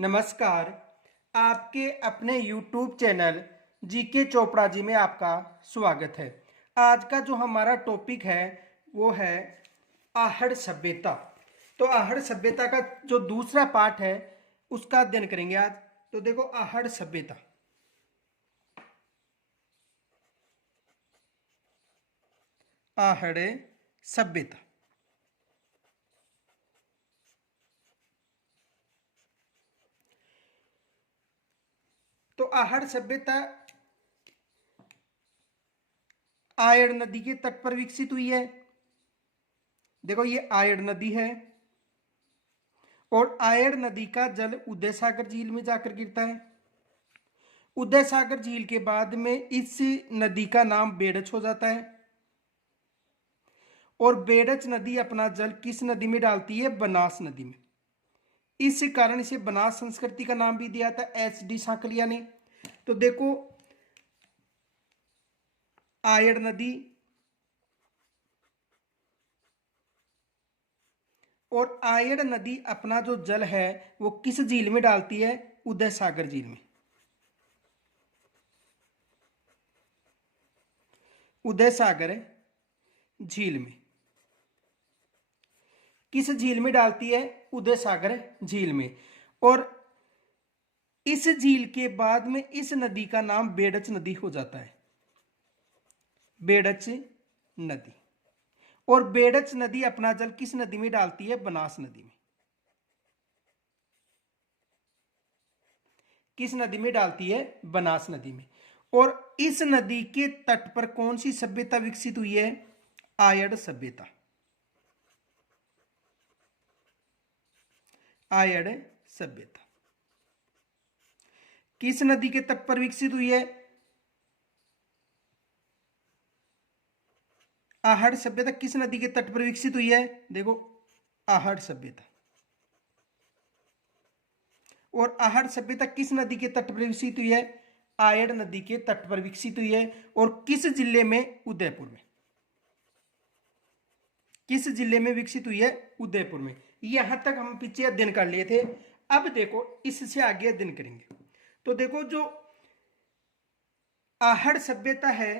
नमस्कार। आपके अपने YouTube channel GK Chopra ji में आपका स्वागत है। आज का जो हमारा टॉपिक है वो है आहड़ सभ्यता। तो आहड़ सभ्यता का जो दूसरा पार्ट है उसका अध्ययन करेंगे आज। तो देखो, आहड़ सभ्यता। आहड़ सभ्यता। तो आहड़ सभ्यता आयड़ नदी के तट पर विकसित हुई है। देखो, ये आयड़ नदी है और आयड़ नदी का जल उदय सागर झील में जाकर गिरता है। उदय सागर झील के बाद में इस नदी का नाम बेड़च हो जाता है और बेड़च नदी अपना जल किस नदी में डालती है? बनास नदी में। इस कारण इसे बनास संस्कृति का नाम भी दिया था एच डी सांकलिया ने। तो देखो, आयड़ नदी और आयड़ नदी अपना जो जल है वो किस झील में डालती है? उदय सागर झील में। उदय सागर झील में। किस झील में डालती है? उदय सागर झील में। और इस झील के बाद में इस नदी का नाम बेड़च नदी हो जाता है। बेड़च नदी। और बेड़च नदी अपना जल किस नदी में डालती है? बनास नदी में। किस नदी में डालती है? बनास नदी में। और इस नदी के तट पर कौन सी सभ्यता विकसित हुई है? आयड़ सभ्यता। आयड़ सभ्यता किस नदी के तट पर विकसित हुई है? आहड़ सभ्यता किस नदी के तट पर विकसित हुई है? देखो, आहड़ सभ्यता। और आहड़ सभ्यता किस नदी के तट पर विकसित हुई है? आयड़ नदी के तट पर विकसित हुई है। और किस जिले में? उदयपुर में। किस जिले में विकसित हुई है? उदयपुर में। यहां तक हम पीछे अध्ययन कर लिए थे। अब देखो, इससे आगे अध्ययन करेंगे। तो देखो, जो आहड़ सभ्यता है,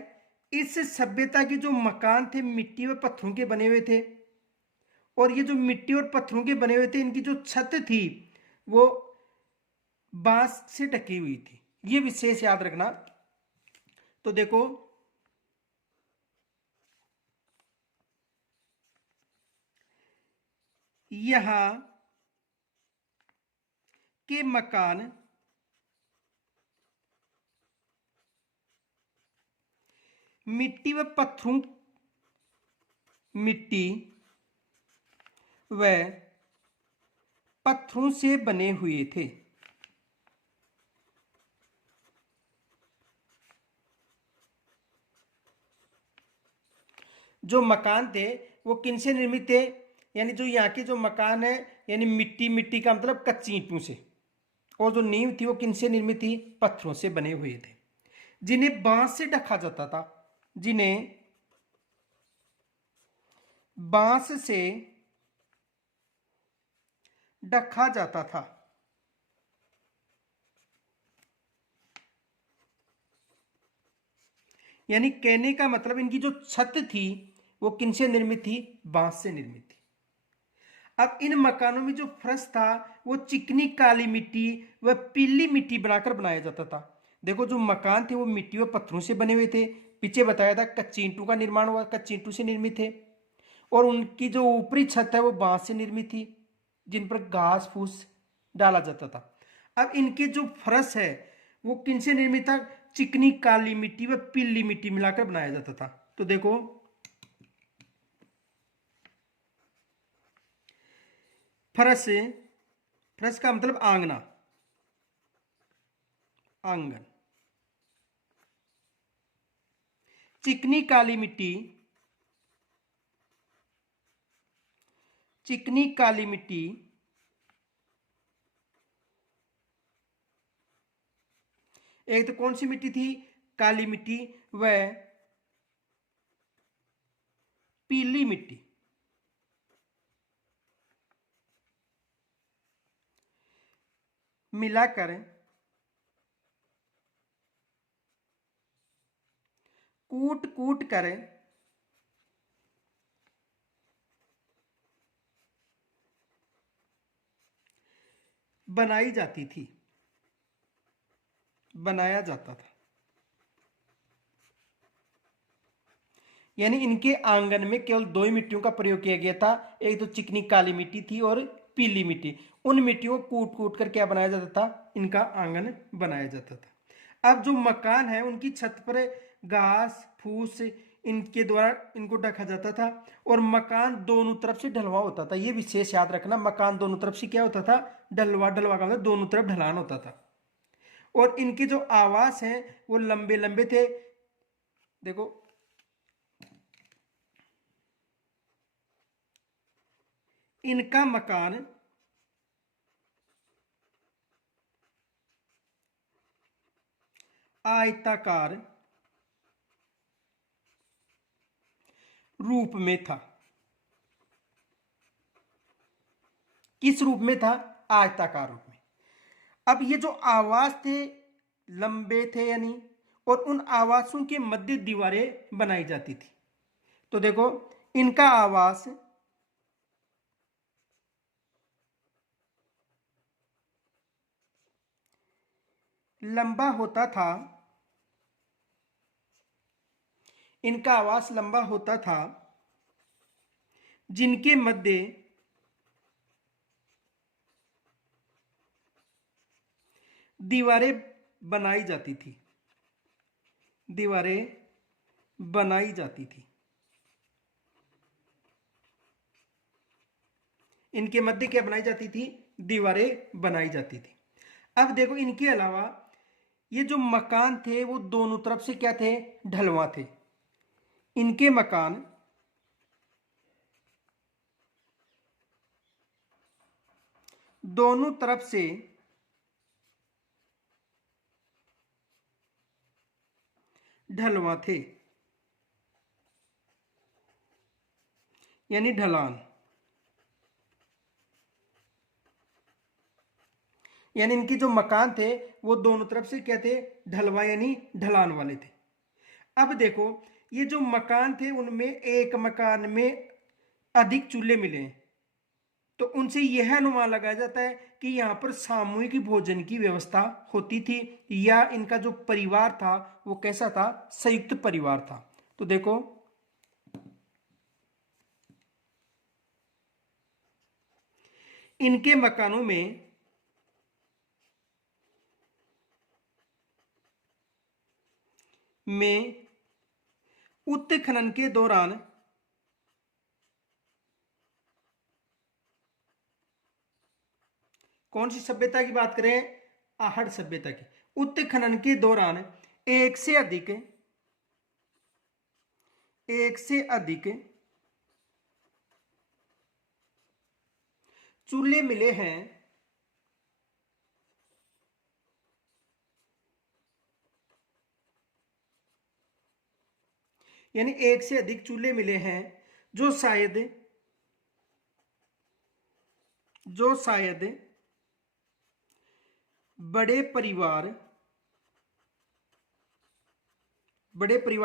इस सभ्यता के जो मकान थे मिट्टी व पत्थरों के बने हुए थे। और ये जो मिट्टी और पत्थरों के बने हुए थे, इनकी जो छत थी वो बांस से ढकी हुई थी। ये विशेष याद रखना। तो देखो, यहां के मकान मिट्टी व पत्थरों मिट्टी व पत्थरों से बने हुए थे। जो मकान थे वो किन से निर्मित थे? यानी जो यहाँ के जो मकान है, यानी मिट्टी, मिट्टी का मतलब कच्ची ईंटों से। और जो नींव थी वो किन से निर्मित थी? पत्थरों से बने हुए थे, जिन्हें बांस से ढका जाता था। जिन्हें बांस से ढका जाता था। यानी कहने का मतलब, इनकी जो छत थी वो किनसे निर्मित थी? बांस से निर्मित थी। अब इन मकानों में जो फर्श था वो चिकनी काली मिट्टी व पीली मिट्टी बनाकर बनाया जाता था। देखो, जो मकान थे वो मिट्टी व पत्थरों से बने हुए थे। पीछे बताया था कच्ची ईंटों का निर्माण हुआ, कच्ची ईंटों से निर्मित थे। और उनकी जो ऊपरी छत है वो बांस से निर्मित थी, जिन पर घास फूस डाला जाता था। अब इनके जो फर्श है वो किनसे निर्मित था? चिकनी काली मिट्टी व पीली मिट्टी मिलाकर बनाया जाता था। तो देखो, फर्श, फर्श का मतलब आंगना, आंगन। चिकनी काली मिट्टी, चिकनी काली मिट्टी एक तो कौन सी मिट्टी थी? काली मिट्टी व पीली मिट्टी। मिलाकर कूट कूट कर बनाई जाती थी, बनाया जाता था। यानी इनके आंगन में केवल दो ही मिट्टियों का प्रयोग किया गया था, एक तो चिकनी काली मिट्टी थी और पीली मिट्टी। उन मिट्टियों को कूट कूट कर क्या बनाया जाता था, इनका आंगन बनाया जाता था। अब जो मकान है उनकी छत पर घास फूस इनके द्वारा इनको ढका जाता था और मकान दोनों तरफ से ढलवा होता था। ये विशेष याद रखना, मकान दोनों तरफ से क्या होता था, ढलवा। ढलवा का मतलब दोनों तरफ ढलान होता था। और इनके जो आवास हैं वो लंबे लंबे थे। देखो इनका मकान आयताकार रूप में था। किस रूप में था, आयताकार रूप में। अब ये जो आवास थे लंबे थे यानी, और उन आवासों के मध्य दीवारें बनाई जाती थी। तो देखो इनका आवास लंबा होता था, इनका आवास लंबा होता था, जिनके मध्य दीवारें बनाई जाती थी, दीवारें बनाई जाती थी। इनके मध्य क्या बनाई जाती थी, दीवारें बनाई जाती थी। अब देखो इनके अलावा ये जो मकान थे वो दोनों तरफ से क्या थे, ढलवा थे। इनके मकान दोनों तरफ से ढलवा थे, यानी ढलान। यानी इनके जो मकान थे वो दोनों तरफ से क्या थे, ढलवा यानी ढलान वाले थे। अब देखो ये जो मकान थे उनमें एक मकान में अधिक चूल्हे मिले, तो उनसे यह अनुमान लगाया जाता है कि यहाँ पर सामूहिक भोजन की व्यवस्था होती थी, या इनका जो परिवार था वो कैसा था, संयुक्त परिवार था। तो देखो इनके मकानों में उत्खनन के दौरान कौन सी सभ्यता की बात करें, आहड़ सभ्यता की। उत्खनन के दौरान एक से अधिक चूल्हे मिले हैं, यानी एक से अधिक चूल्हे मिले हैं जो शायद बड़े परिवार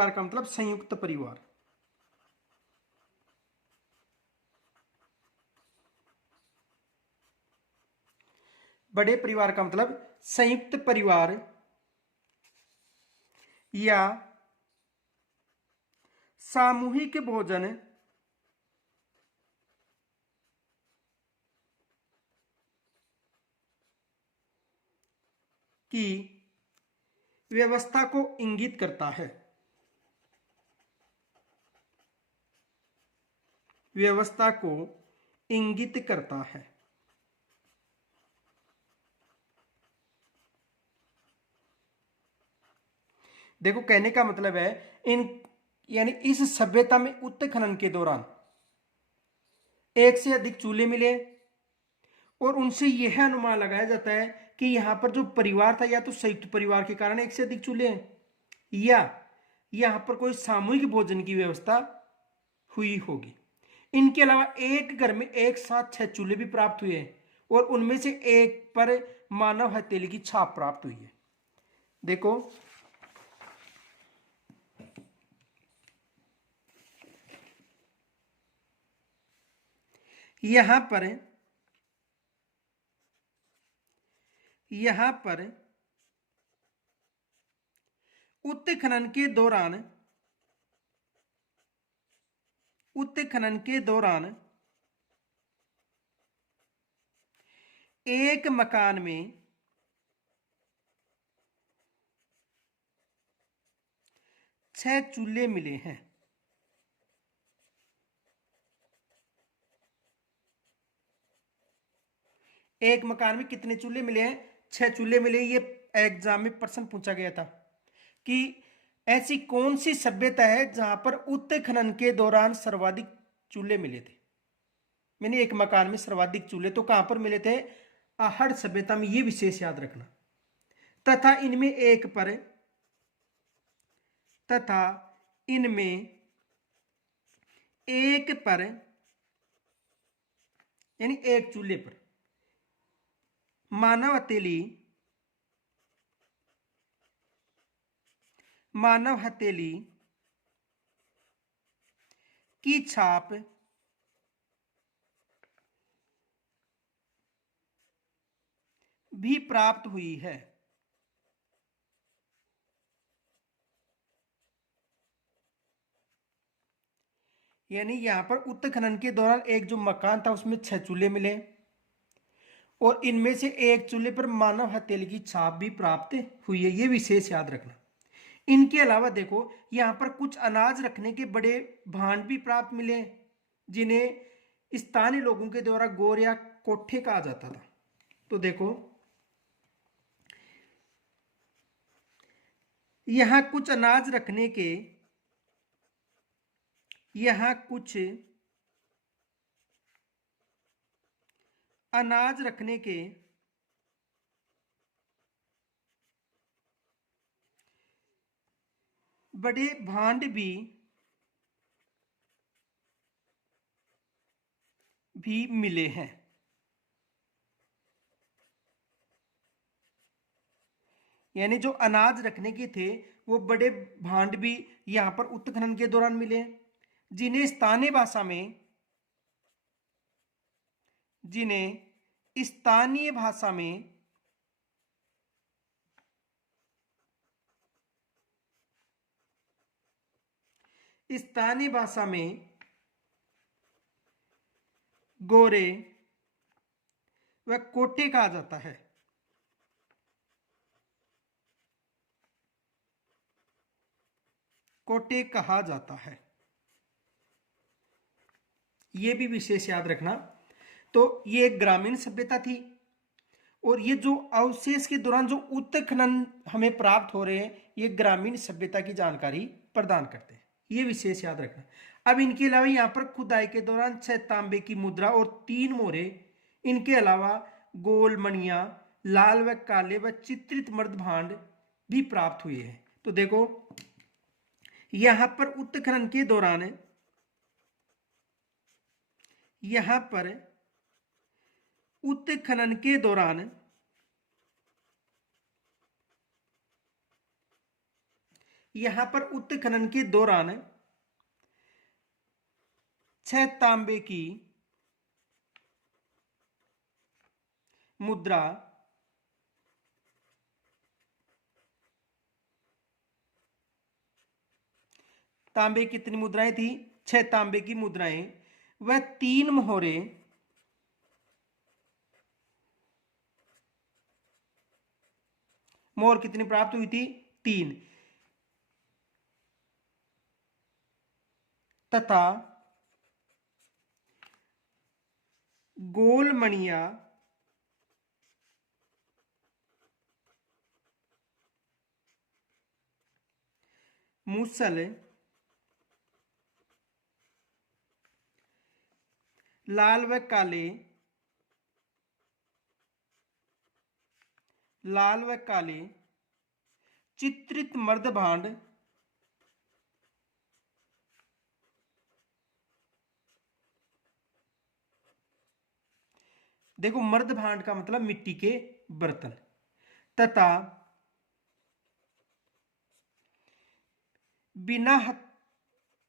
का मतलब संयुक्त परिवार, बड़े परिवार का मतलब संयुक्त परिवार या सामूहिक भोजन की व्यवस्था को इंगित करता है, व्यवस्था को इंगित करता है। देखो कहने का मतलब है इन यानी इस सभ्यता में उत्खनन के दौरान एक से अधिक चूल्हे मिले और उनसे यह अनुमान लगाया जाता है कि यहां पर जो परिवार था या तो संयुक्त परिवार के कारण एक से अधिक चूल्हे हैं, या यहां पर कोई सामूहिक भोजन की व्यवस्था हुई होगी। इनके अलावा एक घर में एक साथ 6 चूल्हे भी प्राप्त हुए हैं और उनमें से एक पर मानव हथेली की छाप प्राप्त हुई है। देखो यहां पर उत्खनन के दौरान एक मकान में 6 चूल्हे मिले हैं। एक मकान में कितने चूल्हे मिले हैं? 6 चूल्हे मिले। ये एग्जाम में प्रश्न पूछा गया था कि ऐसी कौन सी सभ्यता है जहां पर उत्खनन के दौरान सर्वाधिक चूल्हे मिले थे। मैंने एक मकान में सर्वाधिक चूल्हे तो कहां पर मिले थे? आहड़ सभ्यता में। ये विशेष याद रखना। तथा इनमें एक पर यानी एक चूल्हे पर मानव हथेली की छाप भी प्राप्त हुई है। यानी यहां पर उत्खनन के दौरान एक जो मकान था उसमें 6 चूल्हे मिले और इनमें से एक चूल्हे पर मानव हथेली की छाप भी प्राप्त हुई है। ये विशेष याद रखना। इनके अलावा देखो यहां पर कुछ अनाज रखने के बड़े भांड भी प्राप्त मिले जिन्हें स्थानीय लोगों के द्वारा गोर या कोठे कहा जाता था। तो देखो यहां कुछ अनाज रखने के बड़े भांड भी मिले हैं। यानी जो अनाज रखने के थे वो बड़े भांड भी यहां पर उत्खनन के दौरान मिले हैं जिन्हें स्थानीय भाषा में गोरे व कोटे कहा जाता है। कोटे कहा जाता है। यह भी विशेष याद रखना। तो ये एक ग्रामीण सभ्यता थी और ये जो अवशेष के दौरान जो उत्खनन हमें प्राप्त हो रहे हैं ये ग्रामीण सभ्यता की जानकारी प्रदान करते हैं। ये विशेष याद रखना। अब इनके अलावा यहाँ पर खुदाई के दौरान 6 तांबे की मुद्रा और 3 मोहरे, इनके अलावा गोल मणियां, लाल व काले व चित्रित मर्द भांड भी प्राप्त हुए हैं। तो देखो यहां पर उत्खनन के दौरान यहां पर उत्खनन के दौरान 6 तांबे की मुद्रा, तांबे की कितनी मुद्राएं थी? 6 तांबे की मुद्राएं व 3 मोहरे मोहर कितनी प्राप्त हुई थी? 3 तथा गोल मणिया मूसल लाल व काले चित्रित मर्द भांड देखो मर्द भांड का मतलब मिट्टी के बर्तन, तथा बिना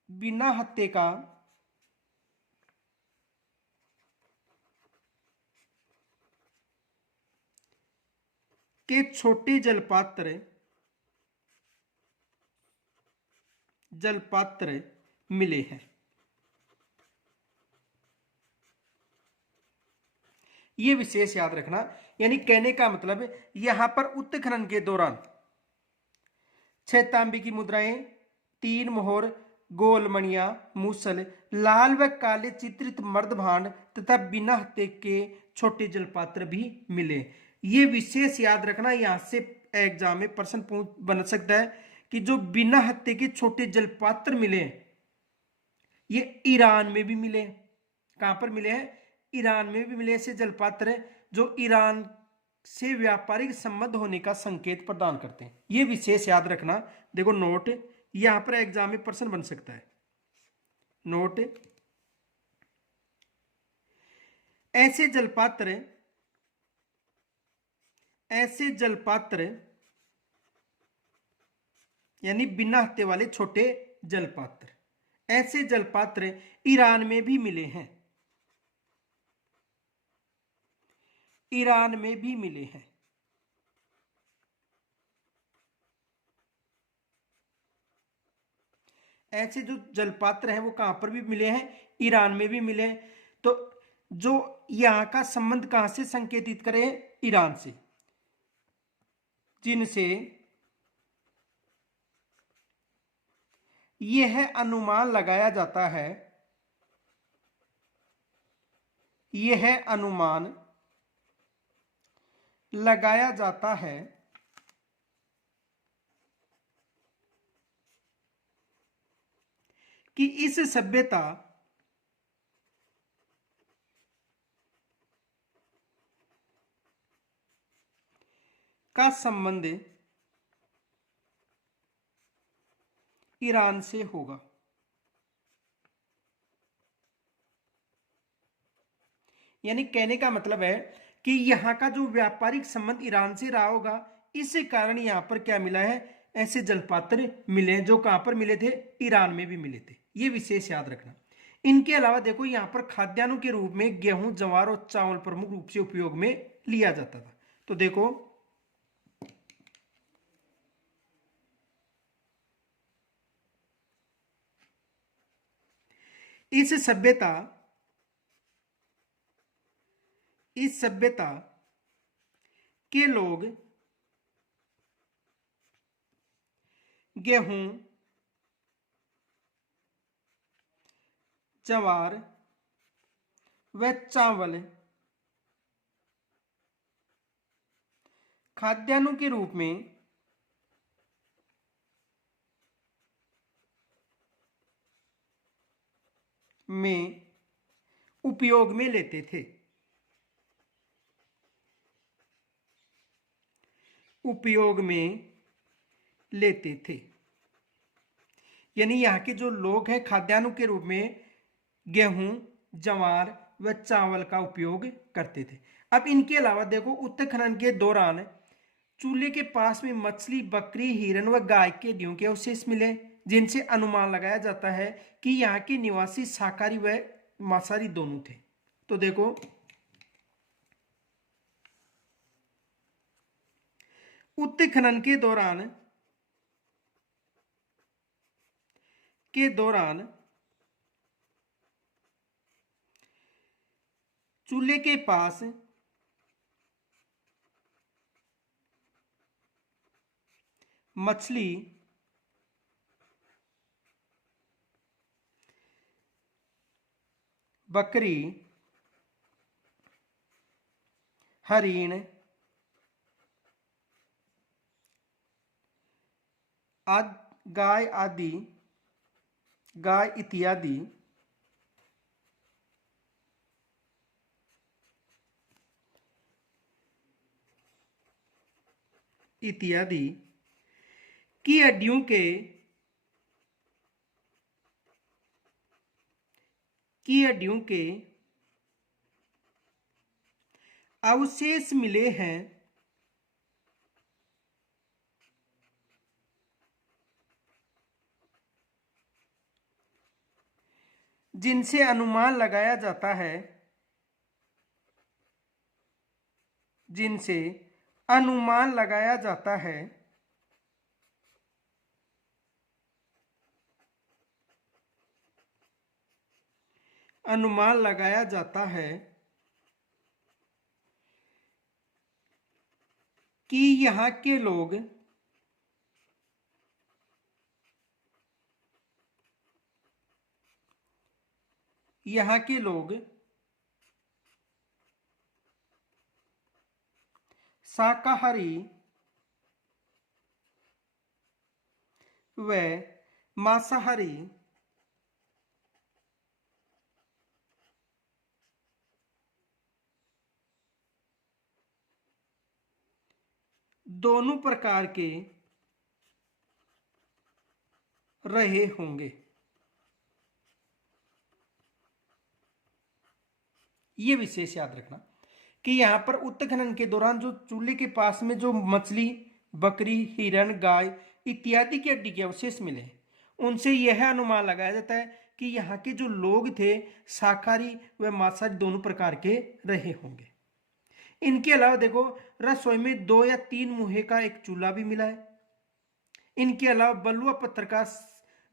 बिना हत्थे का के छोटे जलपात्र मिले हैं। ये विशेष याद रखना, यानी कहने का मतलब यहां पर उत्खनन के दौरान 6 तांबे की मुद्राएं, 3 मोहर, गोलमणियां, मूसल, लाल व काले चित्रित मर्द भांड तथा बिना हत्थे के छोटे जलपात्र भी मिले। ये विशेष याद रखना, यहां से एग्जाम में प्रश्न बन सकता है कि जो बिना हत्थे के छोटे जलपात्र मिले ये ईरान में भी मिले। कहां पर मिले हैं? ईरान में भी मिले ऐसे जलपात्र जो ईरान से व्यापारिक संबंध होने का संकेत प्रदान करते हैं। ये विशेष याद रखना। देखो नोट, यहां पर एग्जाम में प्रश्न बन सकता है। नोट, ऐसे जलपात्र यानी बिना हत्थे वाले छोटे जलपात्र, ऐसे जलपात्र ईरान में भी मिले हैं। ईरान में भी मिले हैं। ऐसे जो जलपात्र हैं वो कहां पर भी मिले हैं? ईरान में भी मिले हैं। तो जो यहां का संबंध कहां से संकेतित करें? ईरान से, जिनसे यह अनुमान लगाया जाता है, यह अनुमान लगाया जाता है कि इस सभ्यता का संबंध ईरान से होगा। यानी कहने का मतलब है कि यहां का जो व्यापारिक संबंध ईरान से रहा होगा, इस कारण यहां पर क्या मिला है? ऐसे जलपात्र मिले जो कहां पर मिले थे? ईरान में भी मिले थे। ये विशेष याद रखना। इनके अलावा देखो यहां पर खाद्यान्नों के रूप में गेहूं, ज्वार और चावल प्रमुख रूप से उपयोग में लिया जाता था। तो देखो इस सभ्यता के लोग गेहूं, ज्वार व चावल खाद्यान्नों के रूप में उपयोग में लेते थे। उपयोग में लेते थे, यानी यहाँ के जो लोग हैं खाद्यान्नों के रूप में गेहूं, ज्वार व चावल का उपयोग करते थे। अब इनके अलावा देखो उत्खनन के दौरान चूल्हे के पास में मछली, बकरी, हिरन व गाय के हड्डियों के अवशेष मिले, जिनसे अनुमान लगाया जाता है कि यहाँ के निवासी शाकाहारी व मांसाहारी दोनों थे। तो देखो उत्खनन के दौरान चूल्हे के पास मछली, बकरी, हरिण गाय इत्यादि की हड्डियों के अवशेष मिले हैं जिनसे अनुमान लगाया जाता है, जिनसे अनुमान लगाया जाता है अनुमान लगाया जाता है कि यहाँ के लोग शाकाहारी व मांसाहारी दोनों प्रकार के रहे होंगे। ये विशेष याद रखना कि यहां पर उत्खनन के दौरान जो चूल्हे के पास में जो मछली, बकरी, हिरण, गाय इत्यादि के हड्डी के अवशेष मिले, उनसे यह अनुमान लगाया जाता है कि यहाँ के जो लोग थे शाकाहारी व मांसाहारी दोनों प्रकार के रहे होंगे। इनके अलावा देखो, रसोई में 2 या 3 मुहे का एक चूल्हा भी मिला है। इनके अलावा बलुआ पत्थर का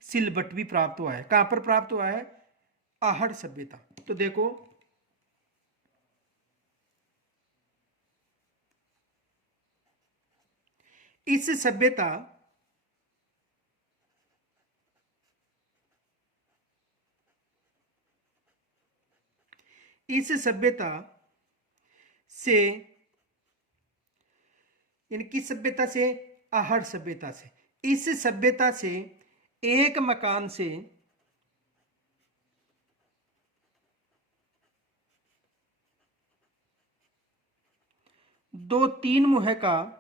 सिलबट भी प्राप्त हुआ है। कहां पर प्राप्त हुआ है? आहड़ सभ्यता। तो देखो, इस सभ्यता से, इनकी सभ्यता से, आहड़ सभ्यता से, इस सभ्यता से एक मकान से दो 3 मुहे का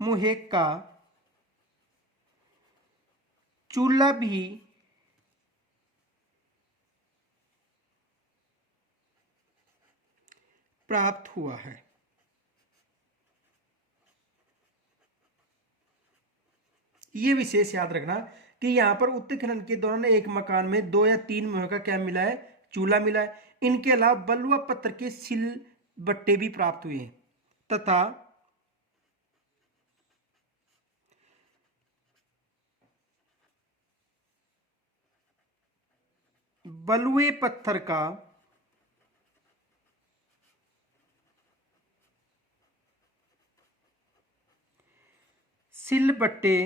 मुहे का चूल्हा भी प्राप्त हुआ है। ये विशेष याद रखना कि यहां पर उत्खनन के दौरान एक मकान में 2 या 3 मुहे का क्या मिला है? चूल्हा मिला है। इनके अलावा बलुआ पत्थर के सिल बट्टे भी प्राप्त हुए हैं तथा बलुए पत्थर का सिलबट्टे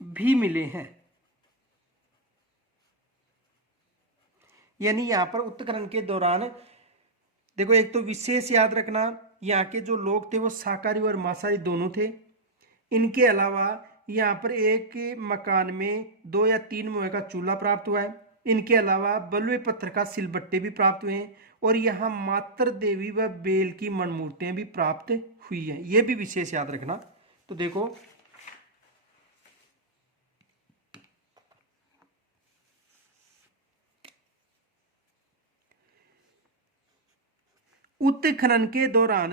भी मिले हैं। यानी यहां पर उत्खनन के दौरान देखो, एक तो विशेष याद रखना, यहाँ के जो लोग थे वो शाकाहारी और मांसाहारी दोनों थे। इनके अलावा यहाँ पर एक मकान में 2 या 3 मुहे का चूल्हा प्राप्त हुआ है। इनके अलावा बलुए पत्थर का सिलबट्टे भी प्राप्त हुए हैं और यहाँ मात्र देवी व बेल की मणमूर्तियां भी प्राप्त हुई हैं। ये भी विशेष याद रखना। तो देखो, उत्खनन के दौरान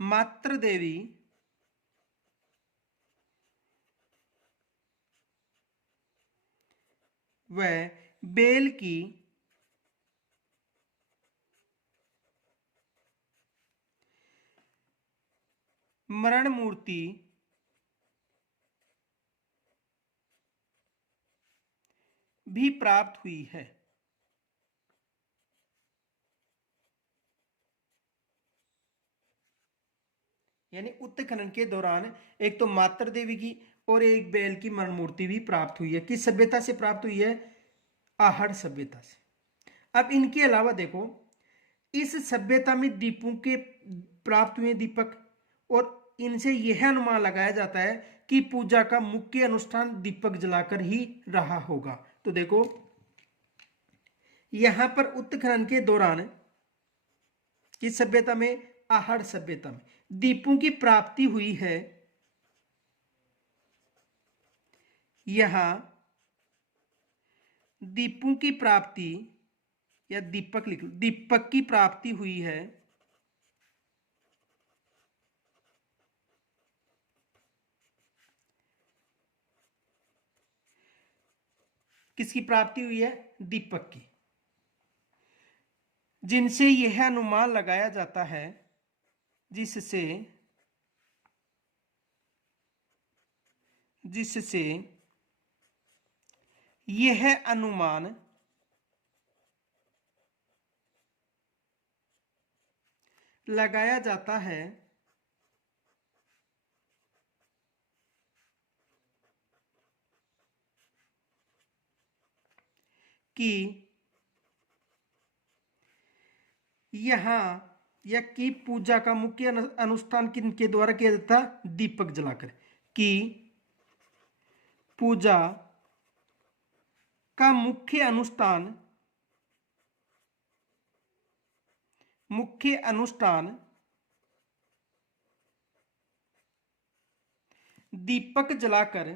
मात्र देवी व बेल की मरण मूर्ति भी प्राप्त हुई है। यानी उत्खनन के दौरान एक तो मात्र देवी की और एक बैल की मरण मूर्ति भी प्राप्त हुई है। किस सभ्यता से प्राप्त हुई है? आहड़ सभ्यता से। अब इनके अलावा देखो, इस सभ्यता में दीपों के प्राप्त हुए दीपक, और इनसे यह अनुमान लगाया जाता है कि पूजा का मुख्य अनुष्ठान दीपक जलाकर ही रहा होगा। तो देखो यहां पर उत्खनन के दौरान किस सभ्यता में, आहड़ सभ्यता में दीपों की प्राप्ति हुई है। यहां दीपों की प्राप्ति, या दीपक लिख लो, दीपक की प्राप्ति हुई है। किसकी प्राप्ति हुई है, दीपक की, जिनसे यह अनुमान लगाया जाता है, जिससे यह अनुमान लगाया जाता है कि यहां या कि पूजा का मुख्य अनुष्ठान किनके द्वारा किया जाता, दीपक जलाकर, कि पूजा का मुख्य अनुष्ठान दीपक जलाकर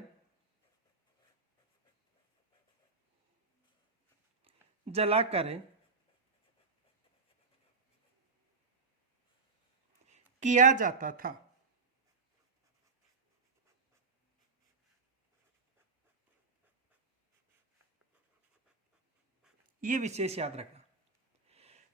किया जाता था। ये विशेष याद रखना।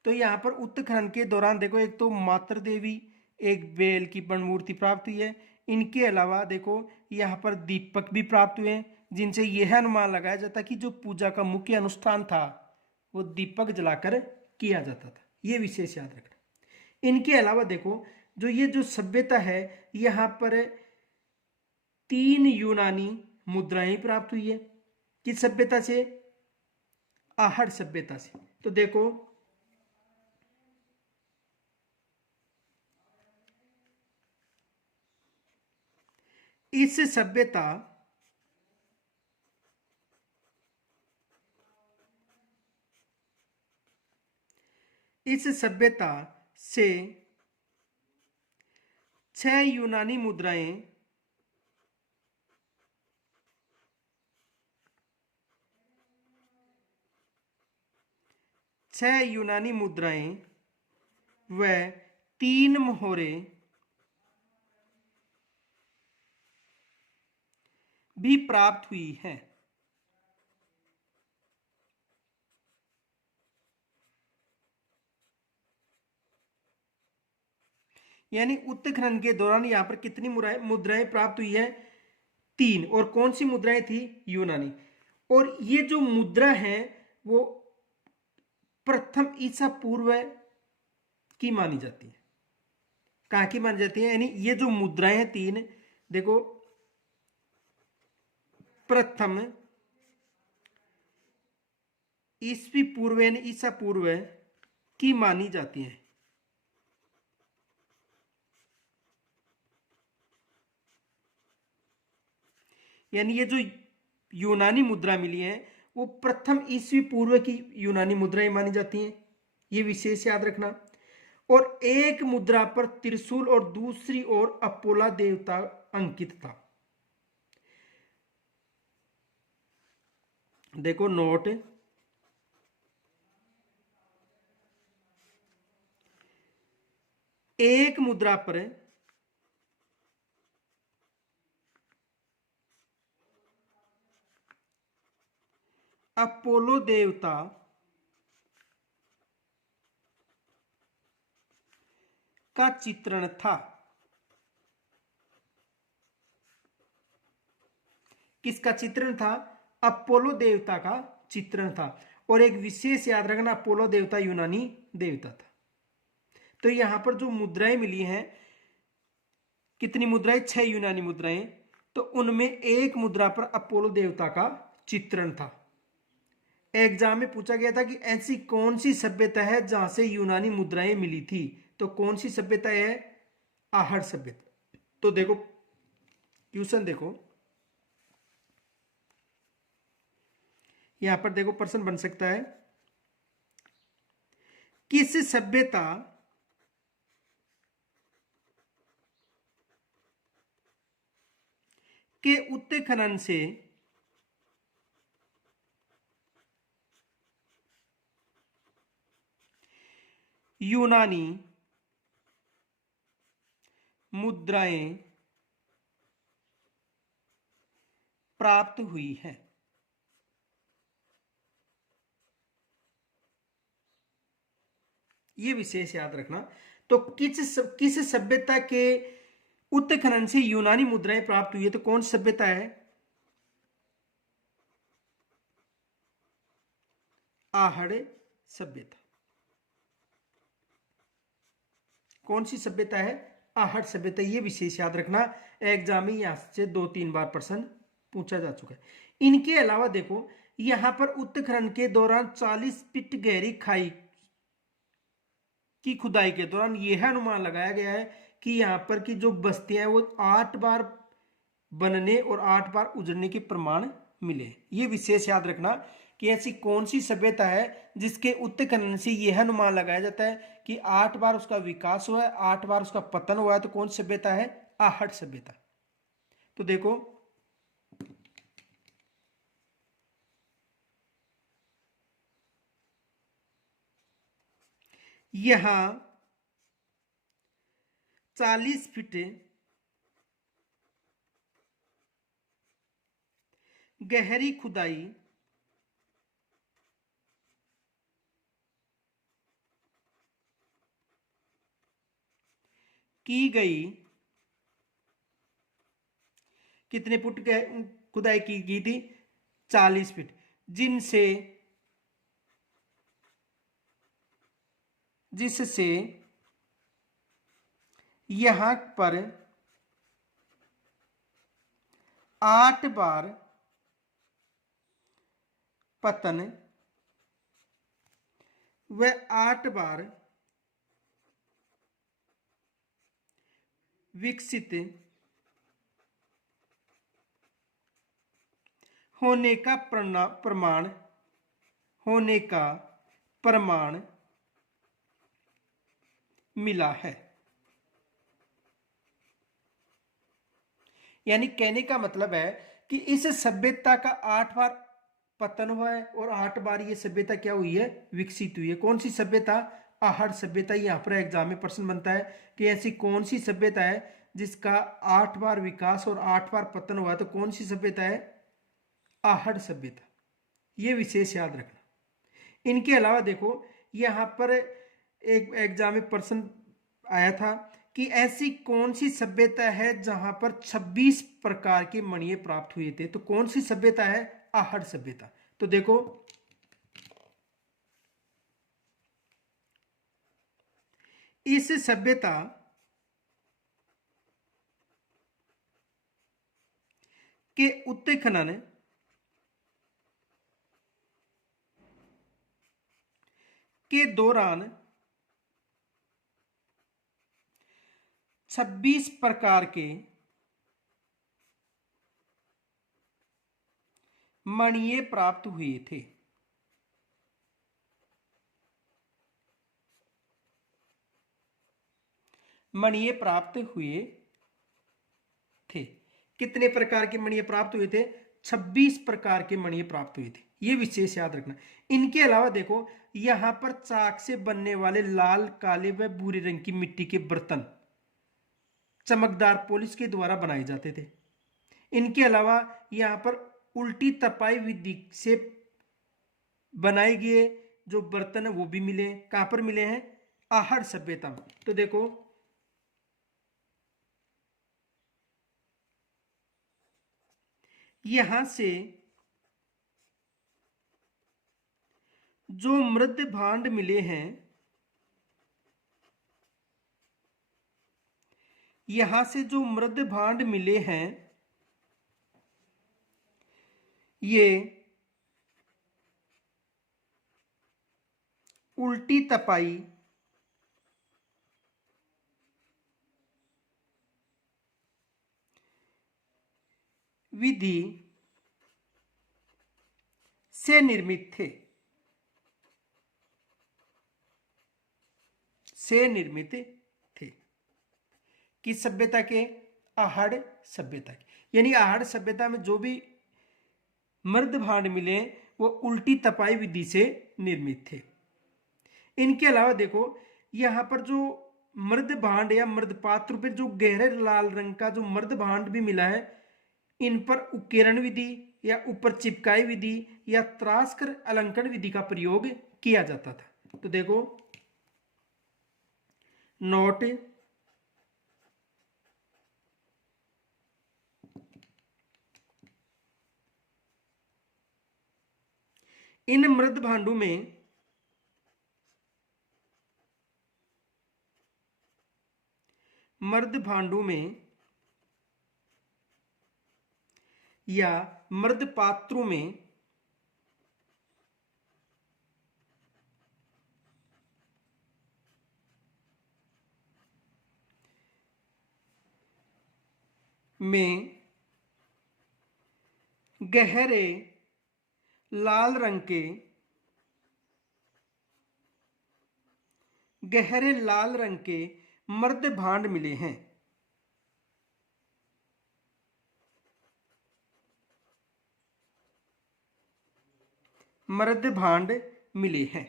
तो यहां पर उत्खनन के दौरान देखो, एक तो मातृ देवी, एक बेल की मूर्ति प्राप्त हुई है। इनके अलावा देखो यहाँ पर दीपक भी प्राप्त हुए हैं, जिनसे यह अनुमान लगाया जाता कि जो पूजा का मुख्य अनुष्ठान था वो दीपक जलाकर किया जाता था। ये विशेष याद रखना। इनके अलावा देखो जो ये जो सभ्यता है, यहाँ पर 3 यूनानी मुद्राएं प्राप्त हुई है। किस सभ्यता से, आहड़ सभ्यता से। तो देखो इस सभ्यता से 6 यूनानी मुद्राएं व 3 मोहरे भी प्राप्त हुई हैं। यानी उत्खनन के दौरान यहां पर कितनी मुद्राएं प्राप्त हुई है, 3। और कौन सी मुद्राएं थी, यूनानी। और ये जो मुद्रा है वो प्रथम ईसा पूर्व की मानी जाती है। कहां की मानी जाती है, यानी ये जो मुद्राएं हैं 3, देखो प्रथम ईसवी पूर्व यानी ईसा पूर्व की मानी जाती है। यानी ये जो यूनानी मुद्रा मिली है वो प्रथम ईसवी पूर्व की यूनानी मुद्राएं मानी जाती हैं। ये विशेष याद रखना। और एक मुद्रा पर त्रिशूल और दूसरी ओर अपोला देवता अंकित था। देखो नोट, एक मुद्रा पर अपोलो देवता का चित्रण था। किसका चित्रण था, अपोलो देवता का चित्रण था। और एक विशेष याद रखना, अपोलो देवता यूनानी देवता था। तो यहां पर जो मुद्राएं मिली हैं, कितनी मुद्राएं, 6 यूनानी मुद्राएं। तो उनमें एक मुद्रा पर अपोलो देवता का चित्रण था। एग्जाम में पूछा गया था कि ऐसी कौन सी सभ्यता है जहां से यूनानी मुद्राएं मिली थी। तो कौन सी सभ्यता है, आहड़ सभ्यता। तो देखो क्वेश्चन देखो, यहां पर देखो प्रश्न बन सकता है, किस सभ्यता के उत्खनन से यूनानी मुद्राएं प्राप्त हुई है? ये विशेष याद रखना। तो किस सभ्यता के उत्खनन से यूनानी मुद्राएं प्राप्त हुई है? तो कौन सी सभ्यता है? आहड़ सभ्यता। कौन सी सभ्यता है? आहड़ सभ्यता। ये विशेष याद रखना, एग्जाम में यहां से 2-3 बार प्रश्न पूछा जा चुका है। इनके अलावा देखो, यहां पर उत्खनन के दौरान 40 फीट गहरी खाई की खुदाई के दौरान यह अनुमान लगाया गया है कि यहां पर की जो बस्तियां हैं वो 8 बार बनने और 8 बार उजड़ने के प्रमाण मिले। ये विशेष याद रखना कि ऐसी कौन सी सभ्यता है जिसके उत्खनन से यह अनुमान लगाया जाता है कि 8 बार उसका विकास हुआ है, 8 बार उसका पतन हुआ है। तो कौन सी सभ्यता है? आहड़ सभ्यता। तो देखो, यहां 40 फीट गहरी खुदाई की गई। कितने फुट खुदाई की गई थी? 40 फीट। जिससे यहां पर 8 बार पतन व 8 बार विकसित होने का प्रमाण मिला है। यानी कहने का मतलब है कि इस सभ्यता का 8 बार पतन हुआ है और 8 बार ये सभ्यता क्या हुई है? विकसित हुई है। कौन सी सभ्यता? आहड़ सभ्यता। यहां पर एग्जाम में प्रश्न बनता है कि ऐसी कौन सी सभ्यता है जिसका 8 बार विकास और 8 बार पतन हुआ है? तो कौन सी सभ्यता है? आहड़ सभ्यता। ये विशेष याद रखना। इनके अलावा देखो, यहां पर एक एग्जाम में प्रश्न आया था कि ऐसी कौन सी सभ्यता है जहां पर 26 प्रकार के मणिये प्राप्त हुए थे? तो कौन सी सभ्यता है? आहड़ सभ्यता। तो देखो, इस सभ्यता के उत्खनन के दौरान 26 प्रकार के मणिये प्राप्त हुए थे। मणिये प्राप्त हुए थे। कितने प्रकार के मणिये प्राप्त हुए थे? 26 प्रकार के मणिये प्राप्त हुए थे। ये विशेष याद रखना। इनके अलावा देखो, यहां पर चाक से बनने वाले लाल, काले व भूरे रंग की मिट्टी के बर्तन चमकदार पॉलिश के द्वारा बनाए जाते थे। इनके अलावा यहां पर उल्टी तपाई विधि से बनाए गए जो बर्तन है वो भी मिले। कहां पर मिले हैं? आहड़ सभ्यता में। तो देखो, यहां से जो मृद भांड मिले हैं, यहां से जो मृद भांड मिले हैं, ये उल्टी तपाई विधि से निर्मित थे, से निर्मित थे। किस सभ्यता के? आहड़ सभ्यता के। यानी आहड़ सभ्यता में जो भी मृद भांड मिले वो उल्टी तपाई विधि से निर्मित थे। इनके अलावा देखो यहां पर जो मृद भांड या मृद पात्र पर जो गहरे लाल रंग का जो मृद भांड भी मिला है, इन पर उकेरण विधि या ऊपर चिपकाई विधि या त्रास कर अलंकरण विधि का प्रयोग किया जाता था। तो देखो नोट इन मृद भांडों में या मृद पात्रों में गहरे लाल रंग के मृद भांड मिले हैं। मृद भांड मिले हैं।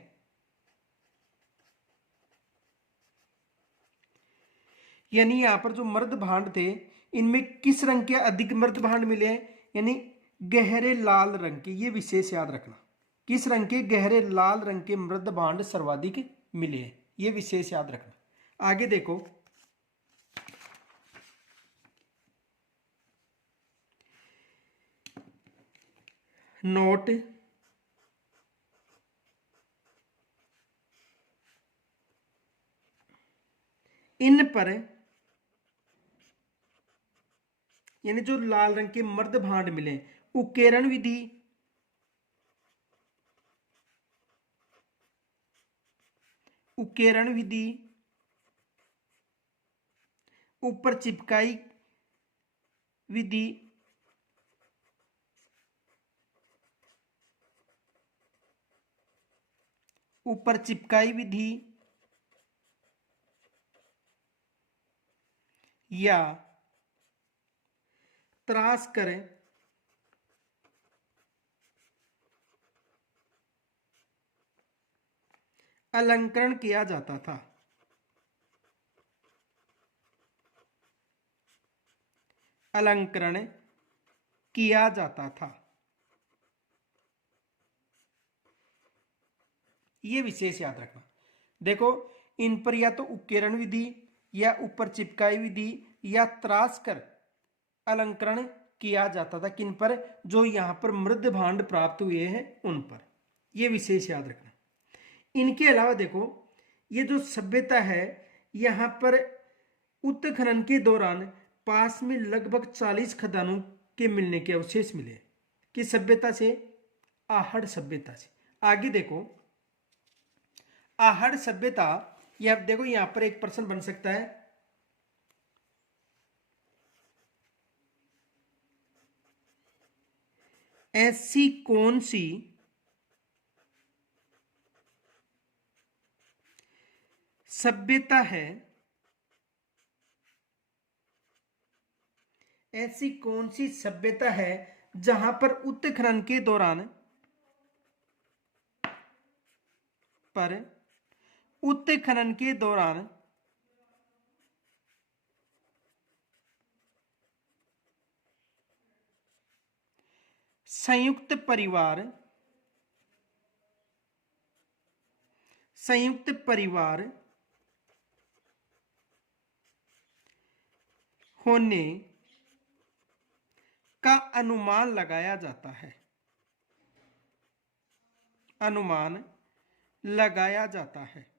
यानी यहां पर जो मृद भांड थे इनमें किस रंग के अधिक मृद भांड मिले हैं? यानी गहरे लाल रंग के। ये विशेष याद रखना, किस रंग के? गहरे लाल रंग के मृद भांड सर्वाधिक मिले हैं, ये विशेष याद रखना। आगे देखो नोट इन पर, यानी जो लाल रंग के मर्द भांड मिले, उकेरण विधि ऊपर चिपकाई विधि या त्रास कर अलंकरण किया जाता था। अलंकरण किया जाता था, ये विशेष याद रखना। देखो इन पर या तो उकेरण विधि या ऊपर चिपकाई विधि या त्रास कर अलंकरण किया जाता था। किन पर? जो यहां पर मृद भांड प्राप्त हुए हैं उन पर, यह विशेष याद रखना। इनके अलावा देखो ये जो सभ्यता है यहां पर उत्खनन के दौरान पास में लगभग 40 खदानों के मिलने के अवशेष मिले। किस सभ्यता से? आहड़ सभ्यता से। आगे देखो आहड़ सभ्यता, यह देखो यहां पर एक प्रश्न बन सकता है, ऐसी कौन सी सभ्यता है, ऐसी कौन सी सभ्यता है जहां पर उत्खनन के दौरान संयुक्त परिवार होने का अनुमान लगाया जाता है। अनुमान लगाया जाता है।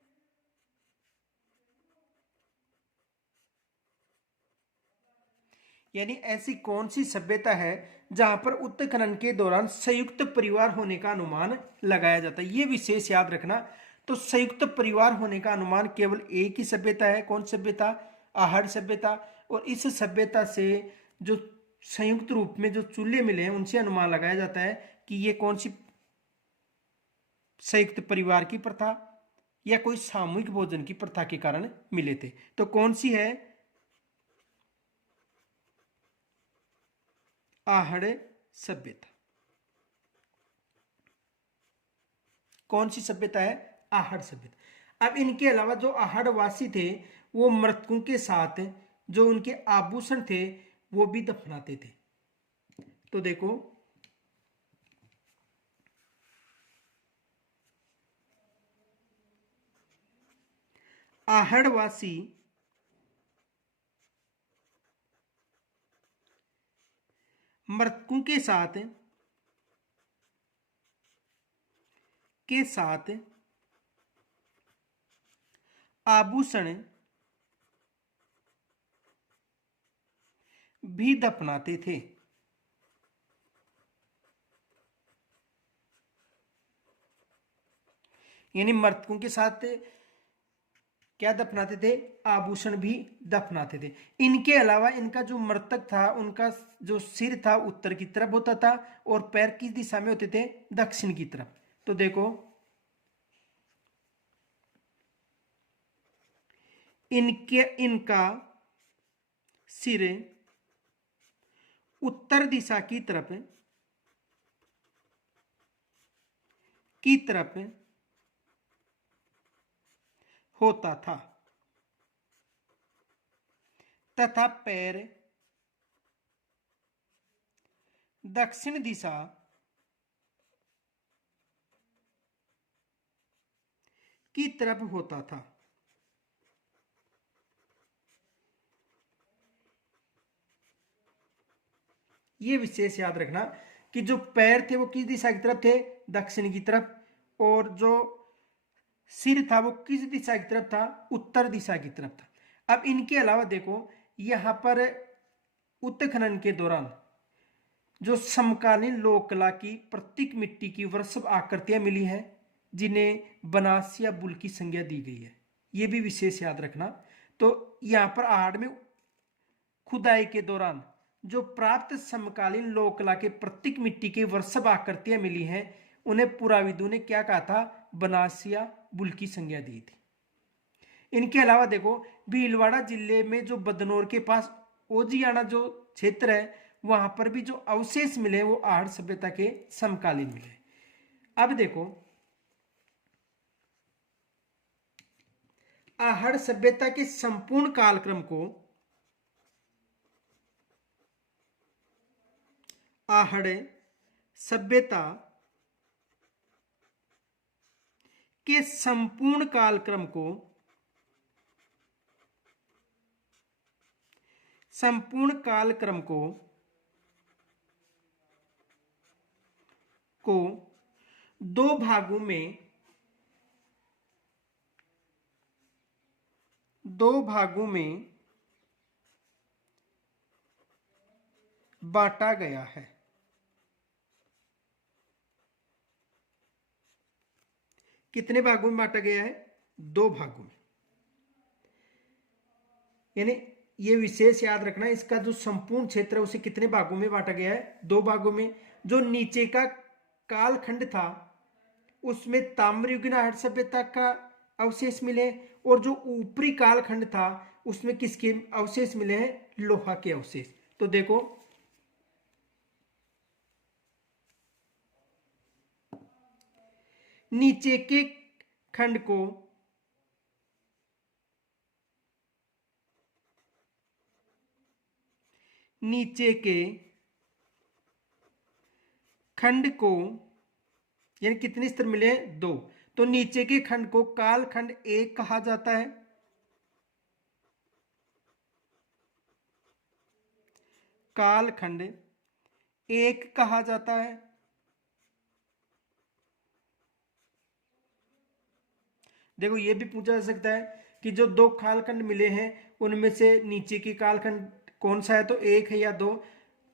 यानी ऐसी कौन सी सभ्यता है जहां पर उत्खनन के दौरान संयुक्त परिवार होने का अनुमान लगाया जाता है, यह विशेष याद रखना। तो संयुक्त परिवार होने का अनुमान केवल एक ही सभ्यता है। कौन सभ्यता? आहड़ सभ्यता। और इस सभ्यता से जो संयुक्त रूप में जो चूल्हे मिले हैं उनसे अनुमान लगाया जाता है कि ये कौन सी संयुक्त परिवार की प्रथा या कोई सामूहिक भोजन की प्रथा के कारण मिले थे। तो कौन सी है? आहड़ सभ्यता। कौन सी सभ्यता है? आहड़ सभ्यता। अब इनके अलावा जो आहड़वासी थे वो मृतकों के साथ जो उनके आभूषण थे वो भी दफनाते थे। तो देखो, आहड़वासी मृतकों के साथ आभूषण भी दफनाते थे। यानी मृतकों के साथ क्या दफनाते थे? आभूषण भी दफनाते थे। इनके अलावा इनका जो मृतक था उनका जो सिर था उत्तर की तरफ होता था और पैर किस दिशा में होते थे? दक्षिण की तरफ। तो देखो, इनका सिर उत्तर दिशा की तरफ होता था तथा पैर दक्षिण दिशा की तरफ होता था। ये विशेष याद रखना कि जो पैर थे वो किस दिशा की तरफ थे? दक्षिण की तरफ। और जो सिर था वो किस दिशा की तरफ था? उत्तर दिशा की तरफ था। अब इनके अलावा देखो, यहां पर उत्खनन के दौरान जो समकालीन लोक कला की प्रतीक मिट्टी की वर्षभ आकृतियां मिली हैं जिन्हें बनास या बुल की संज्ञा दी गई है, ये भी विशेष याद रखना। तो यहां पर आहड़ में खुदाई के दौरान जो प्राप्त समकालीन लोक कला के प्रतीक मिट्टी की वर्षभ आकृतियां मिली हैं उन्हें पुराविदों ने क्या कहा था? बनास या बुल की संज्ञा दी थी। इनके अलावा देखो, भीलवाड़ा जिले में जो बदनौर के पास ओजियाना जो क्षेत्र है वहां पर भी जो अवशेष मिले वो आहड़ सभ्यता के समकालीन मिले। अब देखो, आहड़ सभ्यता के संपूर्ण कालक्रम को आहड़ सभ्यता के संपूर्ण कालक्रम को दो भागों में बांटा गया है। कितने भागों में बांटा गया है? दो भागों में। यानी ये विशेष याद रखना, इसका जो संपूर्ण क्षेत्र है उसे कितने भागों में बांटा गया है? दो भागों में। जो नीचे का कालखंड था उसमें ताम्रयुगीन आहड़ सभ्यता का अवशेष मिले और जो ऊपरी कालखंड था उसमें किसके अवशेष मिले हैं? लोहा के अवशेष। तो देखो, नीचे के खंड को यानी कितने स्तर मिले हैं? दो। तो नीचे के खंड को कालखंड एक कहा जाता है। कालखंड एक कहा जाता है। देखो, ये भी पूछा जा सकता है कि जो दो कालखंड मिले हैं उनमें से नीचे की कालखंड कौन सा है? तो एक है या दो?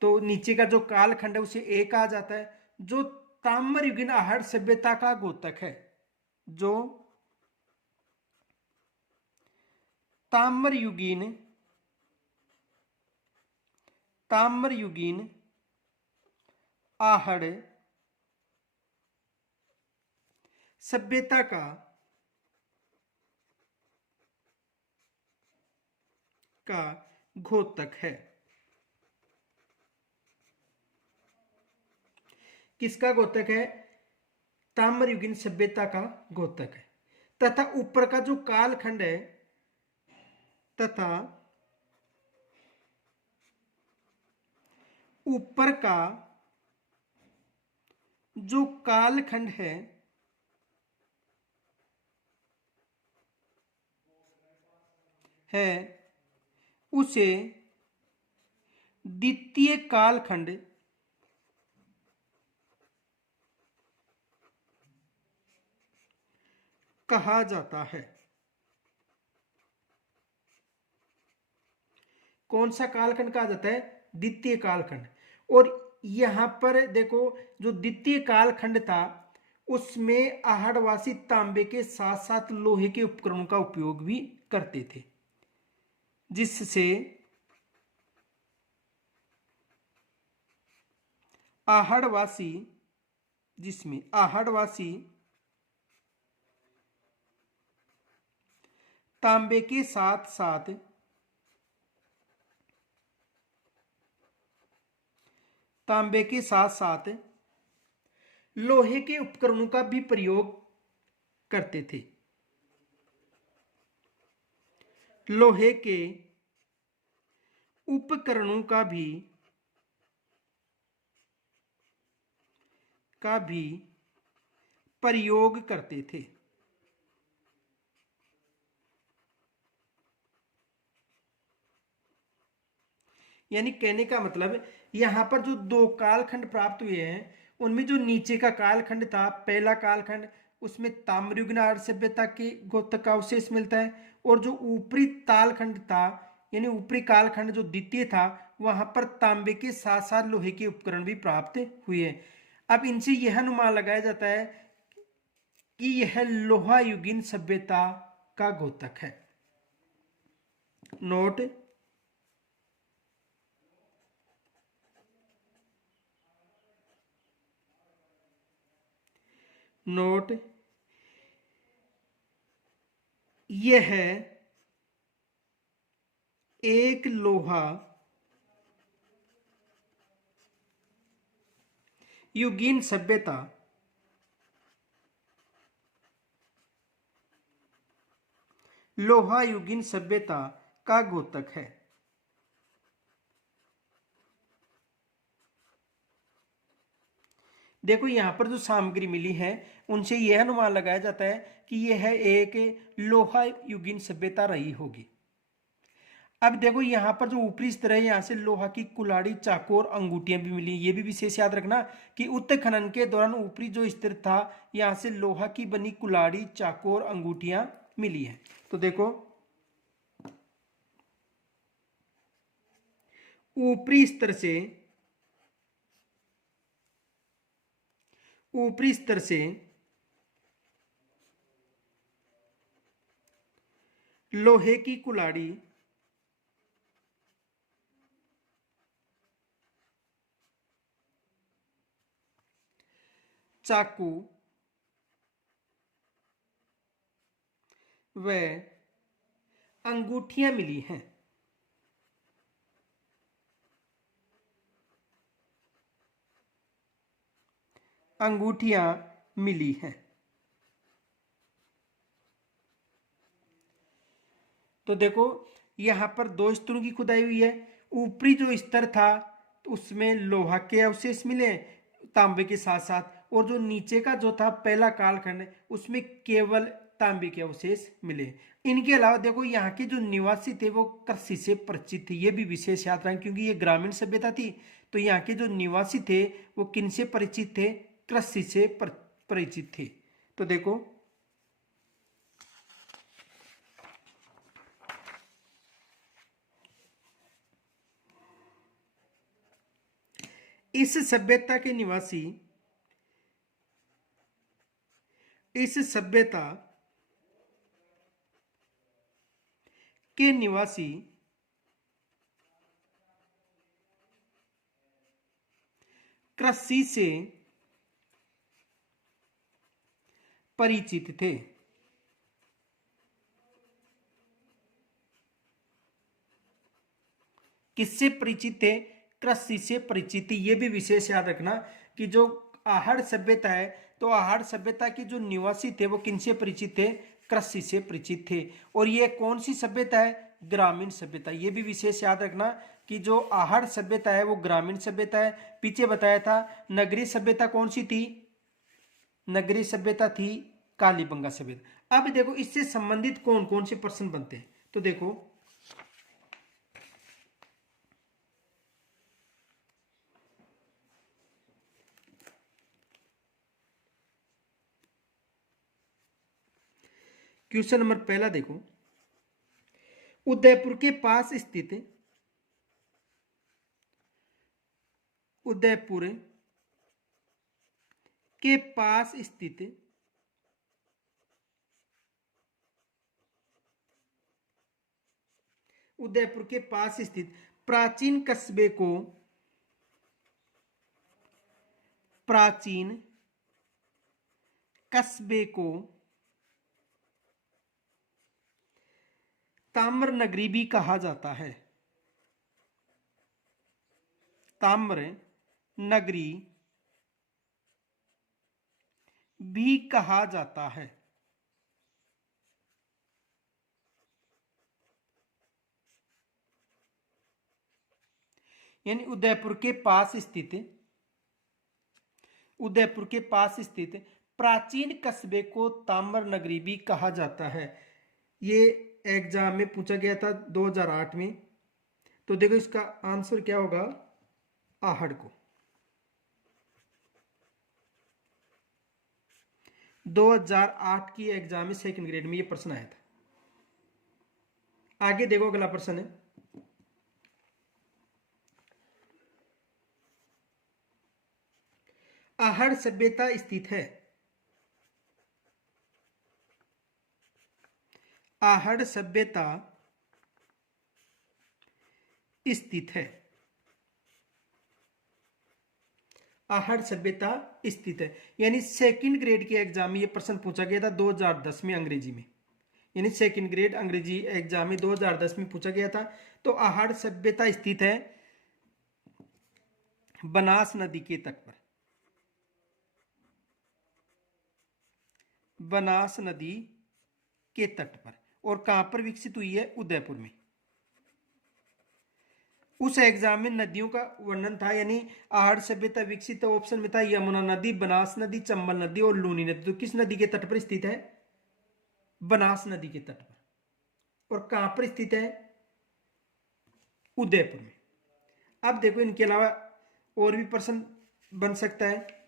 तो नीचे का जो कालखंड है उसे एक कहा जाता है। जो ताम्रयुगीन आहड़ सभ्यता का द्योतक है, जो ताम्रयुगीन ताम्रयुगीन आहड़ सभ्यता का घोतक है। किसका घोतक है? ताम्रयुगीन सभ्यता का घोतक है। तथा ऊपर का जो कालखंड है, तथा ऊपर का जो कालखंड है उसे द्वितीय कालखंड कहा जाता है। कौन सा कालखंड कहा जाता है? द्वितीय कालखंड। और यहां पर देखो, जो द्वितीय कालखंड था उसमें आहड़वासी तांबे के साथ साथ लोहे के उपकरणों का उपयोग भी करते थे, जिससे आहड़वासी जिसमें आहड़वासी तांबे के साथ साथ लोहे के उपकरणों का भी प्रयोग करते थे। लोहे के उपकरणों का भी प्रयोग करते थे। यानी कहने का मतलब, यहां पर जो दो कालखंड प्राप्त हुए हैं उनमें जो नीचे का कालखंड था, पहला कालखंड, उसमें ताम्रयुगीन आर्य सभ्यता के गोत्र का अवशेष मिलता है। और जो ऊपरी तालखंड था, यानी ऊपरी कालखंड जो द्वितीय था, वहां पर तांबे के साथ साथ लोहे के उपकरण भी प्राप्त हुए हैं। अब इनसे यह अनुमान लगाया जाता है कि यह लोहा युगीन सभ्यता का गोतक है। नोट, नोट, यह एक लोहा युगीन सभ्यता का घोतक है। देखो, यहां पर जो सामग्री मिली है उनसे यह अनुमान लगाया जाता है कि यह एक लोहा युगीन सभ्यता रही होगी। अब देखो, यहाँ पर जो ऊपरी स्तर है, यहाँ से लोहा की कुल्हाड़ी, चाकू और अंगूठियां भी मिली। ये भी विशेष याद रखना कि उत्खनन के दौरान ऊपरी जो स्तर था, यहाँ से लोहा की बनी कुल्हाड़ी, चाकू और अंगूठियां मिली है। तो देखो, ऊपरी स्तर से लोहे की कुल्हाड़ी, चाकू व अंगूठियां मिली हैं। तो देखो, यहां पर दो स्तरों की खुदाई हुई है। ऊपरी जो स्तर था तो उसमें लोहा के अवशेष मिले तांबे के साथ साथ, और जो नीचे का जो था पहला कालखंड, उसमें केवल तांबे के अवशेष मिले। इनके अलावा देखो, यहाँ के जो निवासी थे वो कृषि से परिचित थे। ये भी विशेष याद रखें क्योंकि ये ग्रामीण सभ्यता थी। तो यहाँ के जो निवासी थे वो किन से परिचित थे? कृषि से परिचित थे। तो देखो, इस सभ्यता के निवासी कृषि से परिचित थे। किससे परिचित थे? कृषि से परिचित थी। ये भी विशेष याद रखना कि जो आहड़ सभ्यता है, तो आहड़ सभ्यता के जो निवासी थे वो किनसे परिचित थे? कृषि से परिचित थे। और ये कौन सी सभ्यता है? ग्रामीण सभ्यता। ये भी विशेष याद रखना कि जो आहड़ सभ्यता है वो ग्रामीण सभ्यता है। पीछे बताया था नगरीय सभ्यता कौन सी थी? नगरीय सभ्यता थी कालीबंगा सभ्यता। अब देखो इससे संबंधित कौन कौन से प्रश्न बनते हैं, तो देखो क्वेश्चन नंबर पहला देखो, उदयपुर के पास स्थित, उदयपुर के पास स्थित उदयपुर के पास स्थित प्राचीन कस्बे को, प्राचीन कस्बे को ताम्र नगरी भी कहा जाता है। ताम्र नगरी भी कहा जाता है। यानी उदयपुर के पास स्थित, उदयपुर के पास स्थित प्राचीन कस्बे को ताम्र नगरी भी कहा जाता है। ये एग्जाम में पूछा गया था 2008 में। तो देखो इसका आंसर क्या होगा? आहड़ को। 2008 की एग्जाम में सेकंड ग्रेड में ये प्रश्न आया था। आगे देखो अगला प्रश्न है, आहड़ सभ्यता स्थित है, आहड़ सभ्यता स्थित है, आहड़ सभ्यता स्थित है। यानी सेकंड ग्रेड के एग्जाम में ये प्रश्न पूछा गया था 2010 में अंग्रेजी में। यानी सेकंड ग्रेड अंग्रेजी एग्जाम में 2010 में पूछा गया था। तो आहड़ सभ्यता स्थित है बनास नदी के तट पर, बनास नदी के तट पर। और कहां पर विकसित हुई है? उदयपुर में। उस एग्जाम में नदियों का वर्णन था, यानी आहड़ सभ्यता विकसित ऑप्शन में था यमुना नदी, बनास नदी, चंबल नदी और लूनी नदी। तो किस नदी के तट पर स्थित है? बनास नदी के तट पर। और कहां पर स्थित है? उदयपुर में। अब देखो इनके अलावा और भी प्रश्न बन सकता है।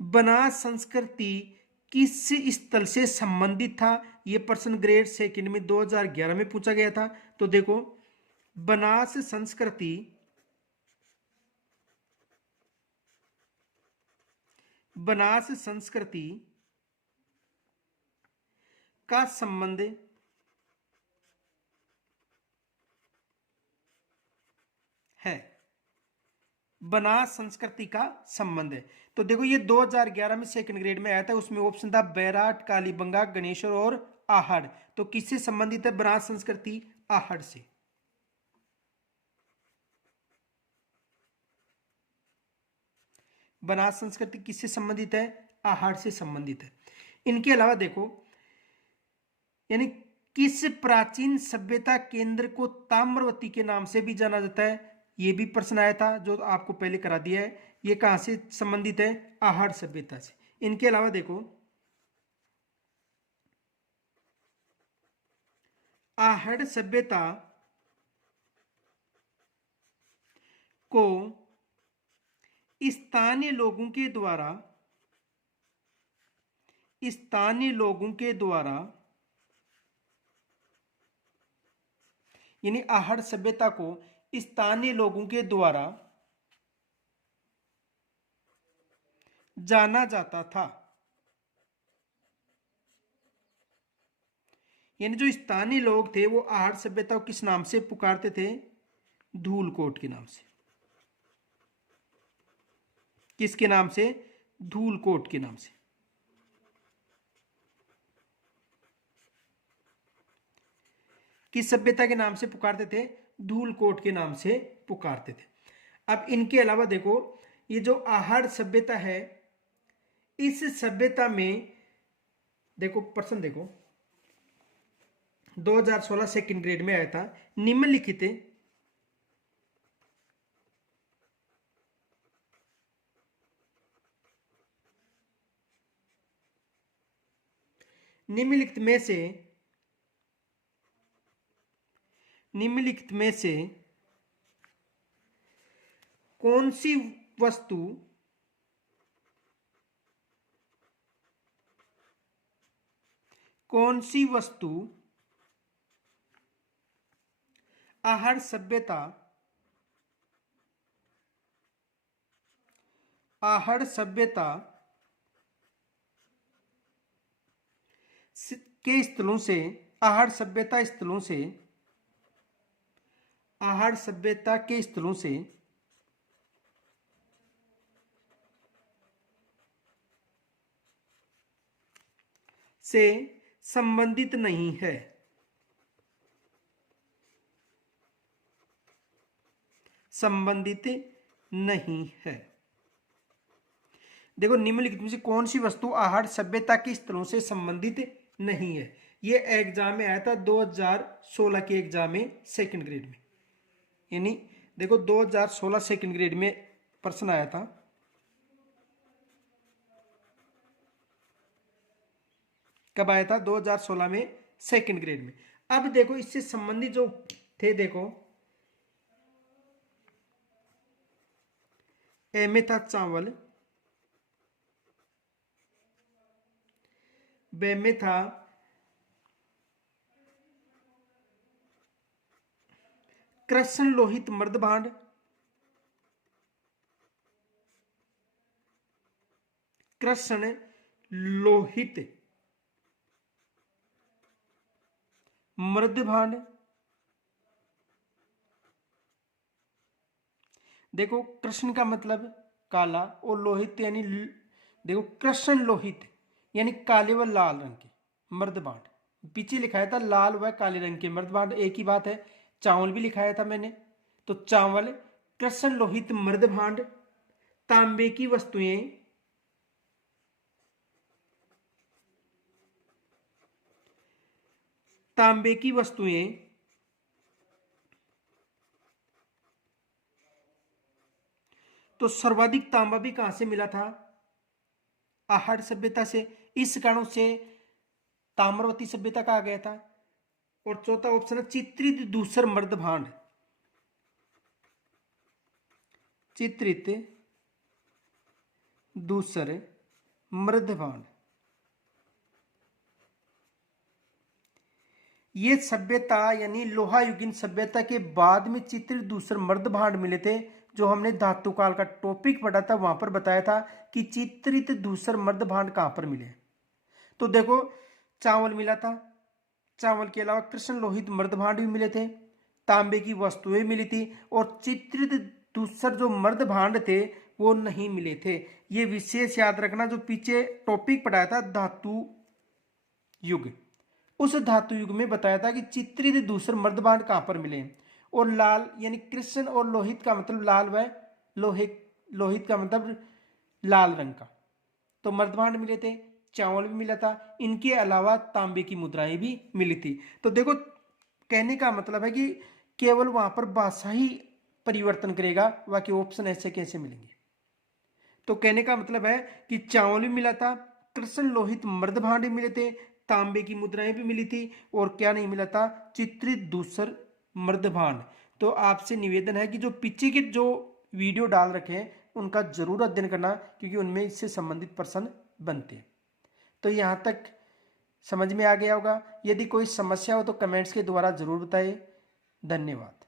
बनास संस्कृति किस स्थल से संबंधित था? यह प्रश्न ग्रेड सेकंड में 2011 में पूछा गया था। तो देखो बनास संस्कृति बनास संस्कृति का संबंध है, बनास संस्कृति का संबंध है। तो देखो ये 2011 में सेकंड ग्रेड में आया था। उसमें ऑप्शन था बैराट, कालीबंगा, गणेश्वर और आहड़। तो किससे संबंधित है बनास संस्कृति? आहड़ से। बनास संस्कृति किससे संबंधित है? आहड़ से संबंधित है। इनके अलावा देखो, यानी किस प्राचीन सभ्यता केंद्र को ताम्रवती के नाम से भी जाना जाता है? यह भी प्रश्न आया था जो आपको पहले करा दिया है। यह कहां से संबंधित है? आहड़ सभ्यता से। इनके अलावा देखो आहड़ सभ्यता को स्थानीय लोगों के द्वारा, स्थानीय लोगों के द्वारा, यानी आहड़ सभ्यता को स्थानीय लोगों के द्वारा जाना जाता था। यानी जो स्थानीय लोग थे वो आहड़ सभ्यता को किस नाम से पुकारते थे? धूलकोट के नाम से। किसके नाम से? धूलकोट के नाम से। किस सभ्यता के नाम से पुकारते थे? धूलकोट के नाम से पुकारते थे। अब इनके अलावा देखो, ये जो आहड़ सभ्यता है, इस सभ्यता में देखो प्रश्न देखो 2016 सेकंड ग्रेड में आया था, निम्नलिखित निम्नलिखित में से कौन सी वस्तु आहड़ सभ्यता के स्थलों से आहड़ सभ्यता के स्थलों से संबंधित नहीं है? संबंधित नहीं है। देखो, निम्नलिखित में से कौन सी वस्तु आहड़ सभ्यता के स्थलों से संबंधित नहीं है? ये एग्जाम में आया था 2016 के एग्जाम में सेकंड ग्रेड में। यानी देखो 2016 सेकंड ग्रेड में प्रश्न आया था। कब आया था? 2016 में सेकंड ग्रेड में। अब देखो इससे संबंधित जो थे, देखो ए में था चावल, बे में था कृष्ण लोहित मर्दभांड, कृष्ण लोहित मर्दभांड। देखो कृष्ण का मतलब काला और लोहित यानी देखो कृष्ण लोहित यानी काले व लाल रंग के मर्दभांड। पीछे लिखाया था लाल व काले रंग के मर्दभांड, एक ही बात है। चावल भी लिखाया था मैंने, तो चावल कृष्ण लोहित मर्दभांड। तांबे की वस्तुएं तो सर्वाधिक तांबा भी कहां से मिला था? आहड़ सभ्यता से। इस कारण से ताम्रवती सभ्यता कहा गया था। और चौथा ऑप्शन है चित्रित दूसर मर्दभांड। चित्रित दूसर मर्दभांड, ये सभ्यता यानी लोहा युगीन सभ्यता के बाद में चित्रित दूसर मर्दभांड मिले थे। जो हमने धातु काल का टॉपिक पढ़ा था वहां पर बताया था कि चित्रित दूसर मर्दभांड कहां पर मिले। तो देखो चावल मिला था, चावल के अलावा कृष्ण लोहित मर्दभांड भी मिले थे, तांबे की वस्तुएं मिली थी, और चित्रित दूसर जो मर्दभांड थे वो नहीं मिले थे। ये विशेष याद रखना। जो पीछे टॉपिक पढ़ाया था धातु युग, उस धातु युग में बताया था कि चित्रित दूसर मर्दभांड कहां पर मिले। और लाल यानी कृष्ण और लोहित का मतलब लाल व लोहित का मतलब लाल रंग का, तो मर्दभांड मिले थे। चावल भी मिला था, इनके अलावा तांबे की मुद्राएं भी मिली थी। तो देखो कहने का मतलब है कि केवल वहां पर भाषा ही परिवर्तन करेगा, बाकी ऑप्शन ऐसे कैसे मिलेंगे। तो कहने का मतलब है कि चावल भी मिला था, कृष्ण लोहित मर्दभांड भी मिले थे, तांबे की मुद्राएं भी मिली थी, और क्या नहीं मिला था? चित्रित दूसर मर्दभांड। तो आपसे निवेदन है कि जो पीछे के जो वीडियो डाल रखे हैं उनका जरूर अध्ययन करना, क्योंकि उनमें इससे संबंधित प्रश्न बनते हैं। तो यहाँ तक समझ में आ गया होगा। यदि कोई समस्या हो तो कमेंट्स के द्वारा जरूर बताएं। धन्यवाद।